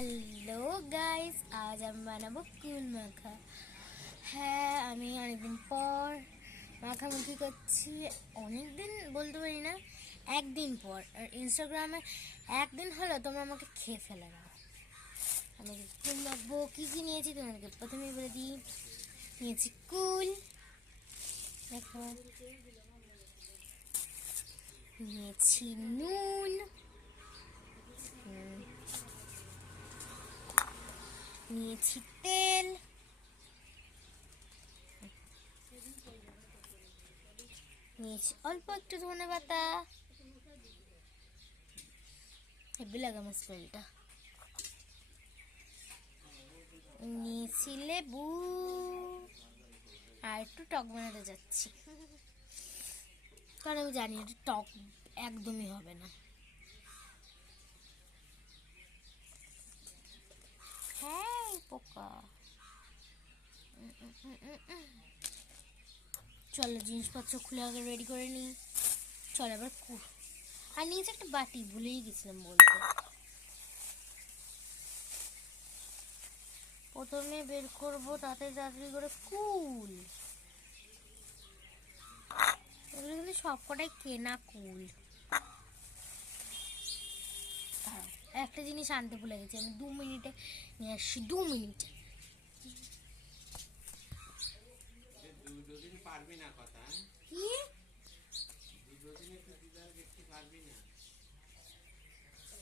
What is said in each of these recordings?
Hello guys, আজ আমি বানাবো কুল মাখা। হ্যাঁ, আমি অনেকদিন পর মাখামাখি করছি। অনেকদিন বলতে পারি না, একদিন পর। আর ইনস্টাগ্রামে একদিন হলো তোমরা আমাকে খেয়ে ফেলে দাও। আমি কুল মাখবো, কী কী নিয়েছি তোমাদেরকে প্রথমেই বলে দিই। নিয়েছি কুল, দেখো, নিয়েছি নুন, নিয়েছি তেল, নিয়েছি অল্প একটু ধনেপাতা, হেব্বি লাগে আমার স্মেলটা। নিয়েছি লেবু, আর একটু টক বানাতে যাচ্ছি, কারণ আমি জানি এটা টক একদমই হবে না। হ্যাঁ পোকা, চলো জিনিসপত্র খুলে আগে রেডি করে নিই। চলো এবার আর নিয়েছি একটা বাটি, ভুলেই গেছিলাম বলতে। প্রথমে বের করবো তাতে তাড়াতাড়ি করে কুল। এগুলো কিন্তু সবকটাই কেনা কুল। একটা জিনিস আনতে ভুলে গেছি, আমি 2 মিনিটে নিয়ে আসছি। 2 মিনিট।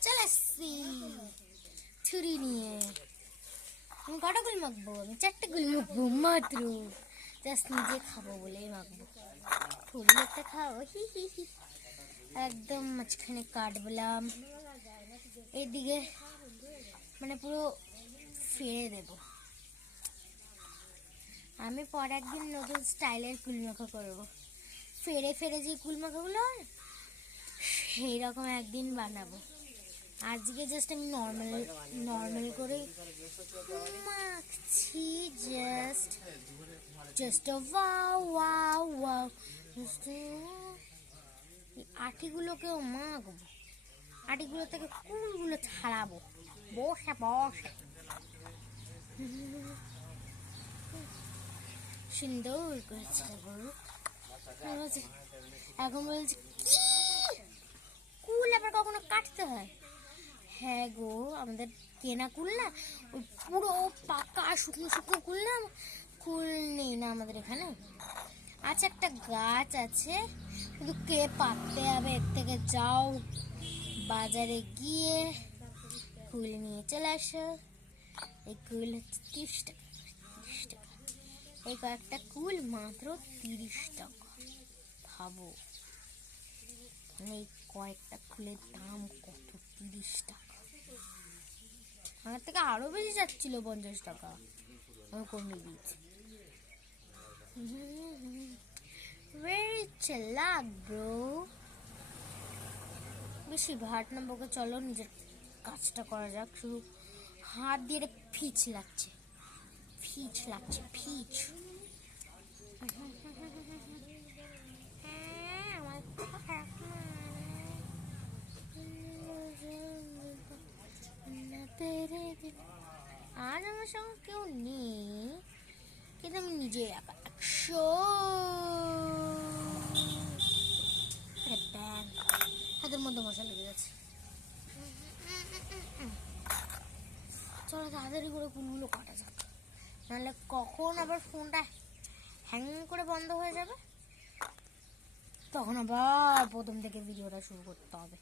চলে আসছি ছুরি নিয়ে। আমি কটা গুলি মাখবো? আমি 4টে গুলি মাখবো মাত্র, জাস্ট নিজে খাবো বলেই মাখবো। থোড়ি একটা খাও, হি হি হি। একদম মাঝখানে কাটবলাম, এইদিকে মানে পুরো ফেলে দেব। আমি পর একদিন নতুন স্টাইলের কুলমাখা করবো। ফেরে ফেরে যে কুলমাখাগুলো হয় সেই রকম একদিন বানাবো। আজকে জাস্ট আমি নর্মাল করে মাখছি। Just wow wow wow. আটিগুলোকেও মাখবো, আটিগুলো থেকে কুলগুলো ছাড়াবো। বসে বসে সুন্দর করেছে গরু। এখন বলছি কি কুল আবার কখনো কাটতে হয়? হ্যাঁ গো, আমাদের কেনা কুল না, ওই পুরো পাকা শুকনো শুকনো কুল না, কুল নেই না আমাদের এখানে। আচ্ছা, একটা গাছ আছে, কিন্তু কে পাততে হবে? এর থেকে যাও বাজারে গিয়ে কুল নিয়ে চলে আসো। এই কুল হচ্ছে 30 টাকা, 30 টাকা। এই কয়েকটা কুল মাত্র 30 টাকা। ভাবো এই কয়েকটা কুলের দাম কত, 30 টাকা। আমার থেকে আরো বেশি যাচ্ছিল, 50 টাকা। আমি কমিয়ে দিয়েছি। ভেরি চালাক ব্রো। বেশি ভাট না বকে, চলো নিজের কাজটা করা যাক। শুধু হাত দিয়ে ফিচ লাগছে, ফিচ লাগছে, ফিচ। আর আমার সঙ্গে কেউ নেই, কিন্তু আমি নিজে একা 100। হাতের মধ্যে মশা লেগে গেছে। চলো তাড়াতাড়ি করে কুলগুলো কাটা যাক, নাহলে কখন আবার ফোনটা হ্যাং করে বন্ধ হয়ে যাবে, তখন আবার প্রথম থেকে ভিডিওটা শুরু করতে হবে।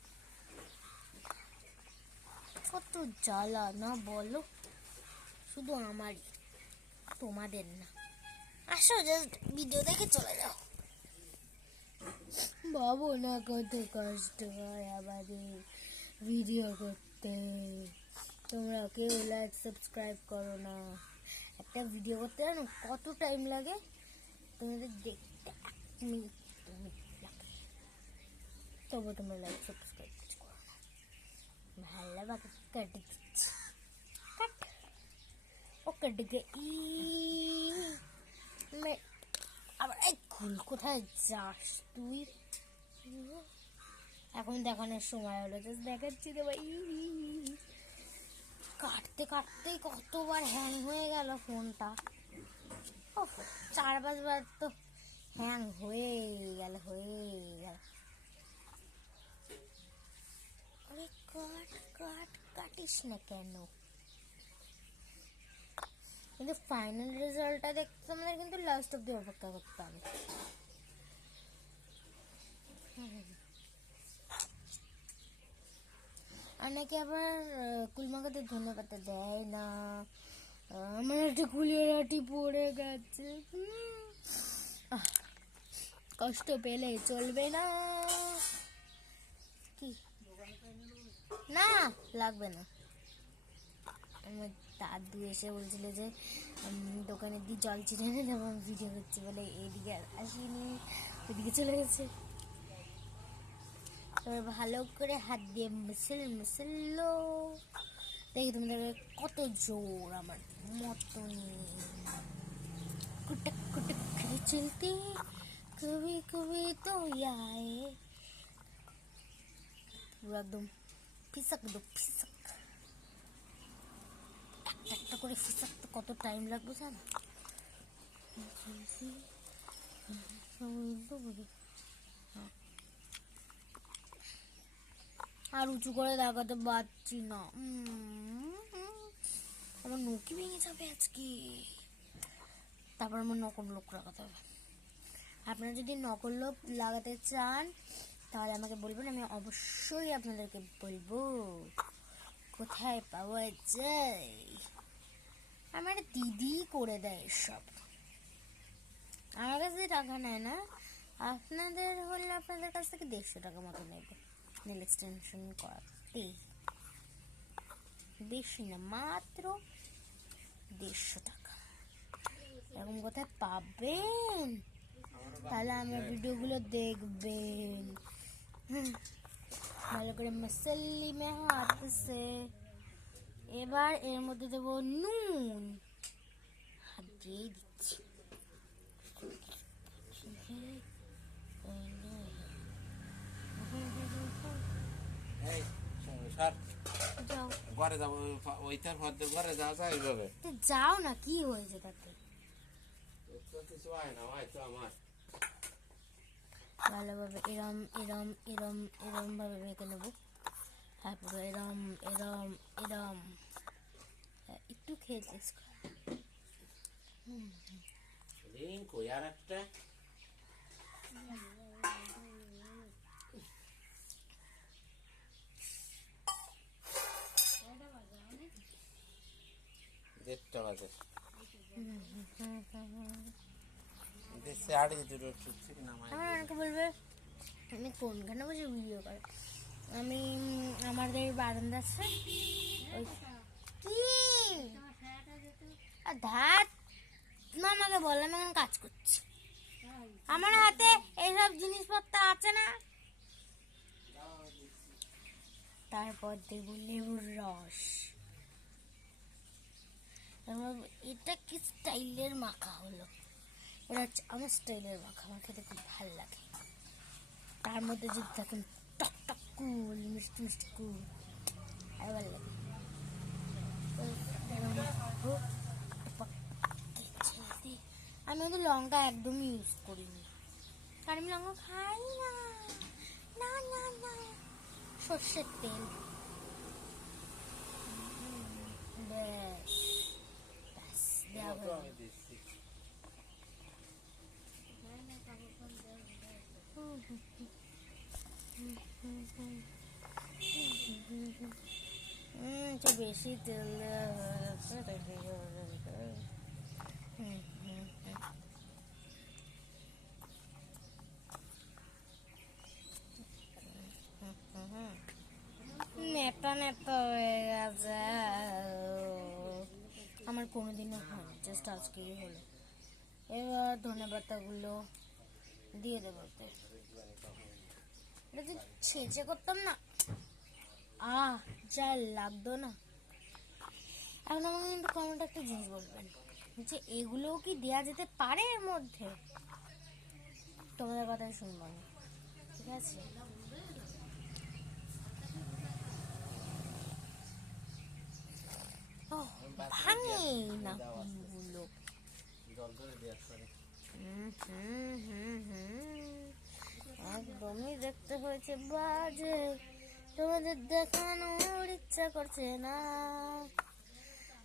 কত জ্বালা না বলো, শুধু আমারই, তোমাদের না। আসো জাস্ট ভিডিও দেখে চলে যাও। ভাবো না কত কষ্ট হয় আমাদের ভিডিও করতে। তোমরা কেউ লাইক সাবস্ক্রাইব করো না। একটা ভিডিও করতে জানো কত টাইম লাগে? তোমাদের দেখতে 1 মিনিট 2 মিনিট লাগে, তবু তোমরা লাইক সাবস্ক্রাইব কিছু করো না। ভালোভাবে কেটে দিচ্ছি, কাট। ও কেটে গিয়ে আবার এই কুল কোথায় যাস তুই? এখন দেখানোর সময় হলো, জাস্ট দেখাচ্ছি তো ভাই। কাট কাটতেই কতবার হ্যাং হয়ে গেল ফোনটা। 4-5 বার তো হ্যাং হয়ে গেল। আরে কাটিস না কেন? কিন্তু ফাইনাল রেজাল্টটা দেখতে আমাদের কিন্তু লাস্ট অব্দি অপেক্ষা করতে হবে। অনেকে আবার কুলমাকে ধন্যবাদ দেয় না, আমার একটা কুলিয়ারাটি পড়ে গেছে। কষ্ট পেলে চলবে না। কি না লাগবে না। আমার দাদু এসে বলছিল যে দোকানে দিয়ে জল চিনে এনে দেবো, আমি ভিডিও করছি বলে এইদিকে আসিনি, ওইদিকে চলে গেছে। এবার ভালো করে হাত দিয়ে মিশিয়ে দেখি তোমাদের কত জোর আমার মতনই। কুটক কুটক করে চলতে কবি কবি তো আয়ে, পুরো একদম ফিসক একটা করে ফিসাকতে কত টাইম লাগবে জানো? আর উঁচু করে দেখাতে পারছি না, আমার নখি ভেঙে যাবে আজকে। তারপর আমার নকল লোক লাগাতে হবে। আপনারা যদি নকল লোক লাগাতে চান তাহলে আমাকে বলবেন, আমি অবশ্যই আপনাদেরকে বলবো কোথায় পাওয়া যায়। আমার দিদি করে দেয় সব, আমার কাছে টাকা নেয় না। আপনাদের হলে আপনাদের কাছ থেকে 150 টাকা মতো নেবে নেল এক্সটেনশন করাতে, বেশি না, মাত্র 150 টাকা। এরকম কোথায় পাবেন? তাহলে আমার ভিডিওগুলো দেখবেন। ভালো করে মশলি মে হাত সে, এবার এর মধ্যে দেবো নুন, হাত দিয়ে দিচ্ছি। ঘরে যাবো, ওইটার মধ্যে ঘরে যাওয়া যায় এইভাবে। যাও না, কি হয়েছে তাতে? কিছু হয় না, হয়তো আমার ভালোভাবে এরম ভাবে মেখে নেবো। তারপরে এরম একটু খেয়ে টেস্ট কর। কই আর একটা দেখতে বাজে আমাকে বলবে আমি কোনখানে বসে ভিডিও করে। আমি আমাদের বারান্দা আছে, কি ধাত মামাকে বললাম এখন কাজ করছি, আমার হাতে এইসব জিনিসপত্র আছে না। তারপর দেব লেবুর রস। এটা কি স্টাইলের মাখা হলো? এটা হচ্ছে আমার স্টাইলের মাখা, আমার খেতে খুব ভালো লাগে। তার মধ্যে যদি থাকেন টক টক কুল, মিষ্টি মিষ্টি কুল, আর ভালো লাগে। আমি কিন্তু লঙ্কা একদমই ইউজ করিনি, কারণ আমি লঙ্কা খাই না। না না না, সর্ষের তেল ব্যাস দেওয়া হলো। বেশি তেল নেতা নেতা হয়ে গেছে। আমার কোনোদিনও হয়, জাস্ট আজকেই হলো। এবার ধনেপাতাগুলো দিয়ে দেবো। এটা যদি ছেঁচে করতাম না, যা লাগতো না। এখন আমাকে কিন্তু কমেন্টে একটা জিনিস বলবেন যে এগুলোও কি দেওয়া যেতে পারে এর মধ্যে? তোমাদের কথাই শুনবো আমি, ঠিক আছে? ভাঙে না কুলগুলো। একদমই দেখতে হয়েছে বাজে, তোমাদের দেখানোর ইচ্ছা করছে না।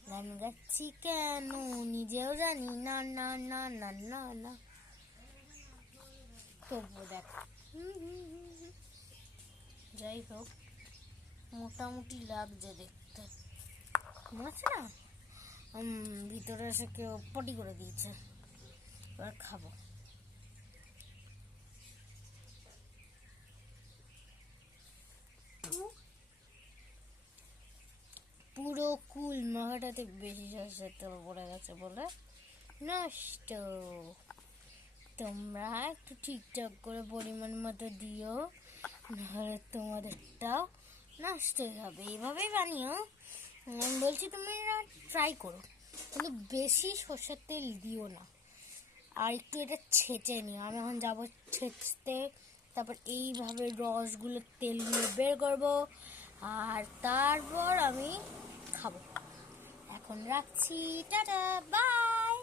গান গাচ্ছি কেন নিজেও জানি না, না না না না না, তবুও দেখ। যাই হোক, মোটামুটি লাগছে দেখতে, মনে হচ্ছে না ভিতরে এসে কেউ পটি করে দিয়েছে। এবার খাবো। পুরো কুল মাখাটাতে বেশি সরষের তেল পড়ে গেছে বলে নষ্ট। তোমরা একটু ঠিকঠাক করে পরিমাণ মতো দিও, নাহলে তোমাদেরটাও নষ্ট হয়ে যাবে। এইভাবেই বানিও। আমি বলছি তুমি ট্রাই করো, কিন্তু বেশি সরষের তেল দিও না। আর একটু এটা ছেঁচে নিও। আমি এখন যাবো ছেঁচতে, তারপর এইভাবে রসগুলো তেলগুলো বের করবো, আর তারপর আমি খাবো। এখন রাখছি, টাটা, বাই।